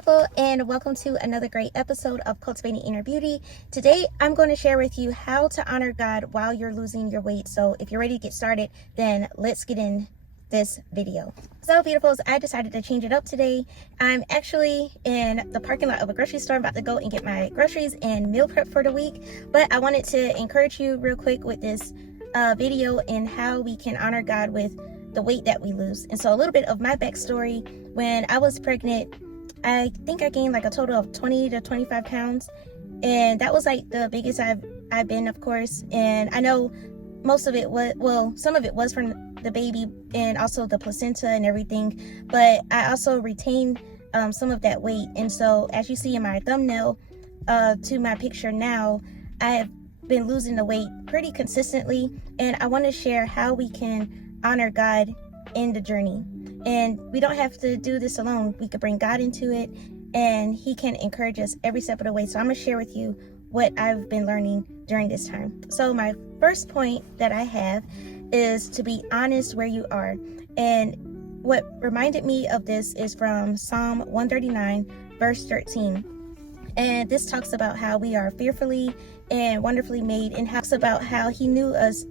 beautiful, and welcome to another great episode of Cultivating Inner Beauty. Today, I'm going to share with you how to honor God while you're losing your weight. So if you're ready to get started, then let's get in this video. So beautifuls, I decided to change it up today. I'm actually in the parking lot of a grocery store. I'm about to go and get my groceries and meal prep for the week. But I wanted to encourage you real quick with this video and how we can honor God with the weight that we lose. And so a little bit of my backstory: when I was pregnant, I think I gained like a total of 20 to 25 pounds, and that was like the biggest I've been, of course. And I know most of it was, well, some of it was from the baby and also the placenta and everything, but I also retained some of that weight. And so as you see in my thumbnail to my picture now, I have been losing the weight pretty consistently, and I want to share how we can honor God in the journey. And we don't have to do this alone. We could bring God into it, and He can encourage us every step of the way. So I'm going to share with you what I've been learning during this time. So my first point that I have is to be honest where you are. And what reminded me of this is from Psalm 139, verse 13. And this talks about how we are fearfully and wonderfully made, and talks about how He knew us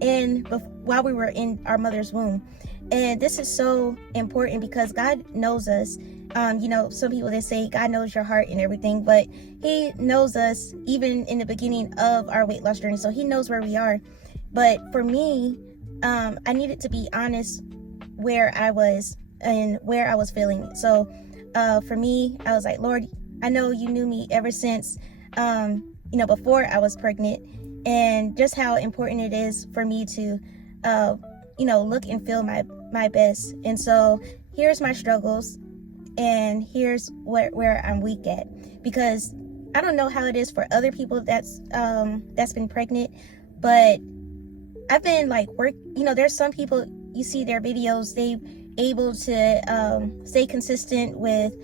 while we were in our mother's womb. And this is so important because God knows us. Some people, they say God knows your heart and everything, but He knows us even in the beginning of our weight loss journey. So He knows where we are. But for me, I needed to be honest where I was and where I was feeling. So for me, I was like, Lord, I know You knew me ever since before I was pregnant, and just how important it is for me to look and feel my best. And so here's my struggles, and here's where I'm weak at, because I don't know how it is for other people that's been pregnant, but I've been like there's some people, you see their videos, they able to stay consistent with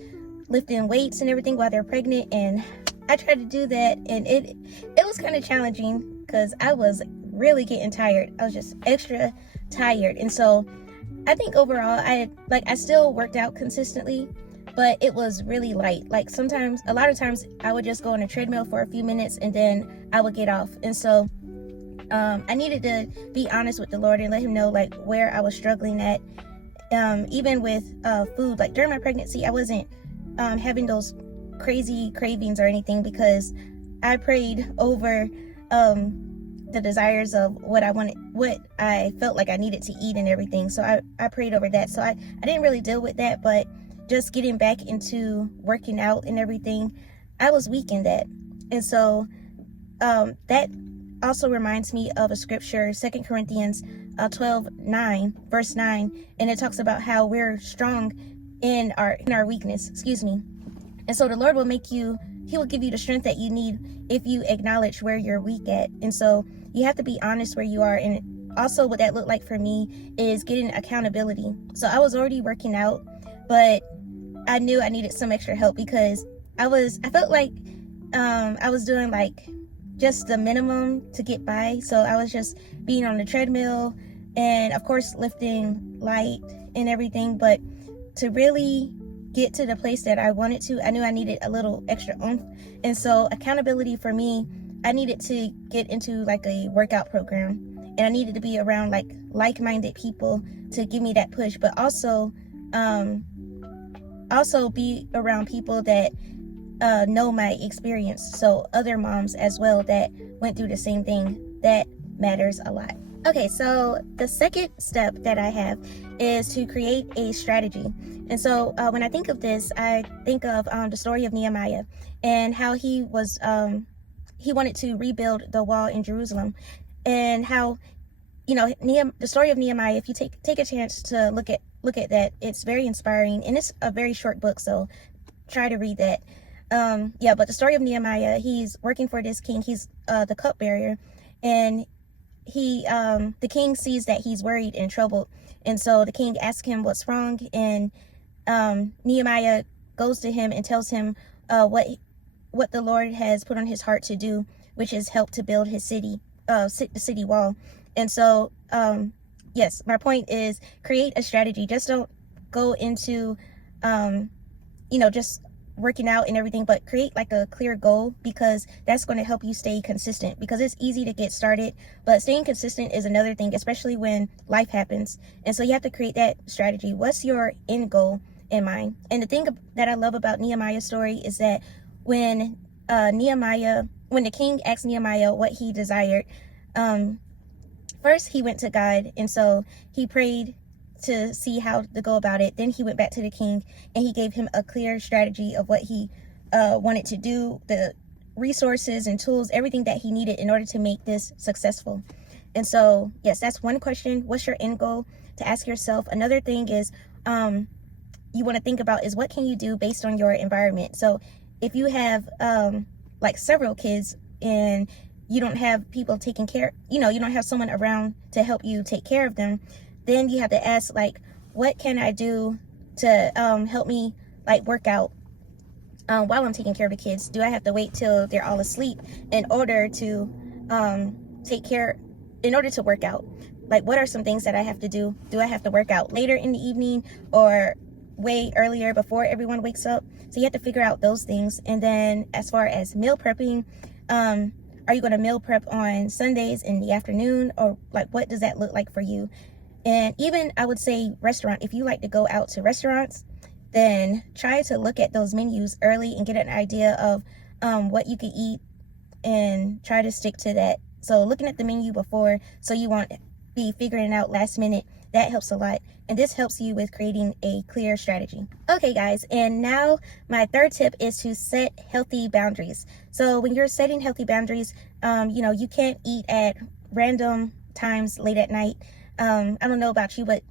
lifting weights and everything while they're pregnant, and I tried to do that, and it was kind of challenging because I was really getting tired. I was just extra tired. And so I think overall I still worked out consistently, but it was really light. Like a lot of times I would just go on a treadmill for a few minutes and then I would get off. And so I needed to be honest with the Lord and let Him know like where I was struggling at. Even with food, like during my pregnancy, I wasn't having those crazy cravings or anything, because I prayed over the desires of what I wanted, what I felt like I needed to eat and everything. So I prayed over that. So I didn't really deal with that, but just getting back into working out and everything, I was weak in that. And so that also reminds me of a scripture, 2 Corinthians 12:9, verse 9, and it talks about how we're strong in our weakness, and so the Lord will He will give you the strength that you need if you acknowledge where you're weak at. And so you have to be honest where you are. And also what that looked like for me is getting accountability. So I was already working out, but I knew I needed some extra help, because I felt like I was doing like just the minimum to get by. So I was just being on the treadmill and of course lifting light and everything, but to really get to the place that I wanted to, I knew I needed a little extra oomph. And so accountability for me, I needed to get into like a workout program, and I needed to be around like-minded people to give me that push, but also be around people that know my experience. So other moms as well that went through the same thing. That matters a lot. Okay, so the second step that I have is to create a strategy. And so when I think of this, I think of the story of Nehemiah and how he wanted to rebuild the wall in Jerusalem, and how the story of Nehemiah, if you take a chance to look at that, it's very inspiring, and it's a very short book, so try to read that. But the story of Nehemiah, he's working for this king. He's the cupbearer, and the king sees that he's worried and troubled, and so the king asks him what's wrong, and Nehemiah goes to him and tells him what the Lord has put on his heart to do, which is help to build his city, the city wall. And so yes, my point is create a strategy. Just don't go into just working out and everything, but create like a clear goal, because that's going to help you stay consistent, because it's easy to get started, but staying consistent is another thing, especially when life happens. And so you have to create that strategy. What's your end goal in mind? And the thing that I love about Nehemiah's story is that when when the king asked Nehemiah what he desired, first he went to God, and so he prayed to see how to go about it. Then he went back to the king, and he gave him a clear strategy of what he wanted to do, the resources and tools, everything that he needed in order to make this successful. And so, yes, that's one question. What's your end goal? To ask yourself. Another thing is, you want to think about is, what can you do based on your environment? So if you have like several kids and you don't have people taking care, you don't have someone around to help you take care of them, then you have to ask, like, what can I do to help me like work out while I'm taking care of the kids? Do I have to wait till they're all asleep in order to work out? Like, what are some things that I have to do? Do I have to work out later in the evening or way earlier before everyone wakes up? So you have to figure out those things. And then as far as meal prepping, are you going to meal prep on Sundays in the afternoon, or like what does that look like for you? And even I would say restaurant, if you like to go out to restaurants, then try to look at those menus early and get an idea of what you can eat and try to stick to that. So looking at the menu before, so you won't be figuring it out last minute, that helps a lot. And this helps you with creating a clear strategy. Okay guys, and now my third tip is to set healthy boundaries. So when you're setting healthy boundaries, you can't eat at random times late at night. I don't know about you, but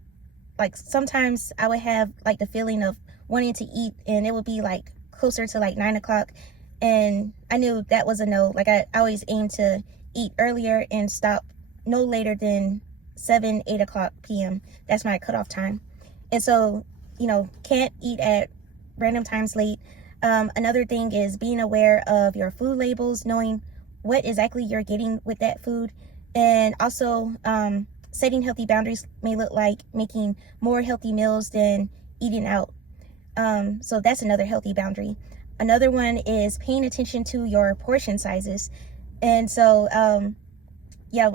like sometimes I would have like the feeling of wanting to eat, and it would be like closer to like 9 o'clock, and I knew that was a no. Like I always aim to eat earlier and stop no later than 7-8 o'clock p.m. That's my cutoff time. And so can't eat at random times late. Another thing is being aware of your food labels, knowing what exactly you're getting with that food. And also setting healthy boundaries may look like making more healthy meals than eating out. So that's another healthy boundary. Another one is paying attention to your portion sizes. And so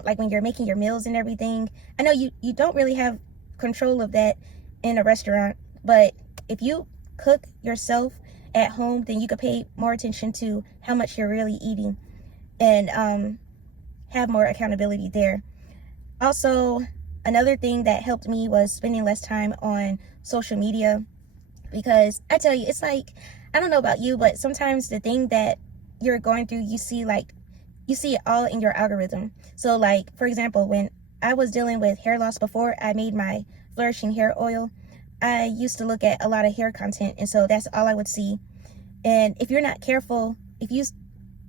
like when you're making your meals and everything, I know you don't really have control of that in a restaurant, but if you cook yourself at home, then you could pay more attention to how much you're really eating and have more accountability there. Also, another thing that helped me was spending less time on social media, because I tell you, it's like, I don't know about you, but sometimes the thing that you're going through, you see it all in your algorithm. So like, for example, when I was dealing with hair loss before I made my Flourishing Hair Oil, I used to look at a lot of hair content, and so that's all I would see. And if you're not careful, if you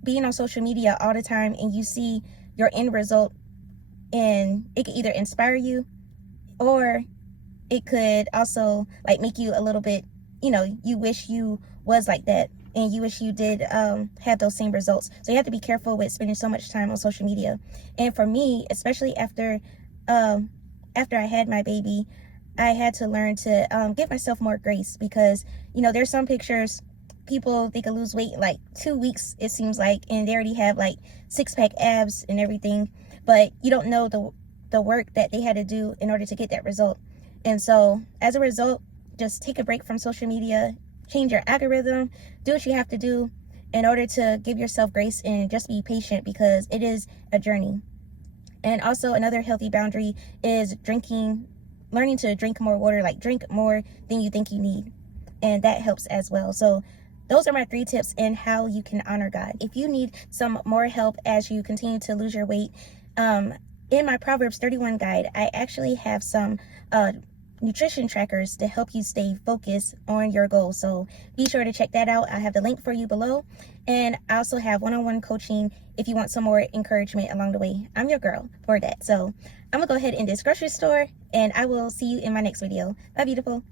being on social media all the time and you see your end result, and it could either inspire you, or it could also like make you a little bit, you wish you was like that, and you wish you did have those same results. So you have to be careful with spending so much time on social media. And for me, especially after I had my baby, I had to learn to give myself more grace, because there's some pictures, people, they could lose weight in like 2 weeks, it seems like, and they already have like 6-pack abs and everything, but you don't know the work that they had to do in order to get that result. And so as a result, just take a break from social media, change your algorithm, do what you have to do in order to give yourself grace, and just be patient, because it is a journey. And also another healthy boundary is learning to drink more water, like drink more than you think you need. And that helps as well. So those are my 3 tips in how you can honor God. If you need some more help as you continue to lose your weight, in my Proverbs 31 guide, I actually have some nutrition trackers to help you stay focused on your goals. So be sure to check that out. I have the link for you below. And I also have one-on-one coaching if you want some more encouragement along the way. I'm your girl for that. So I'm gonna go ahead in this grocery store, and I will see you in my next video. Bye, beautiful.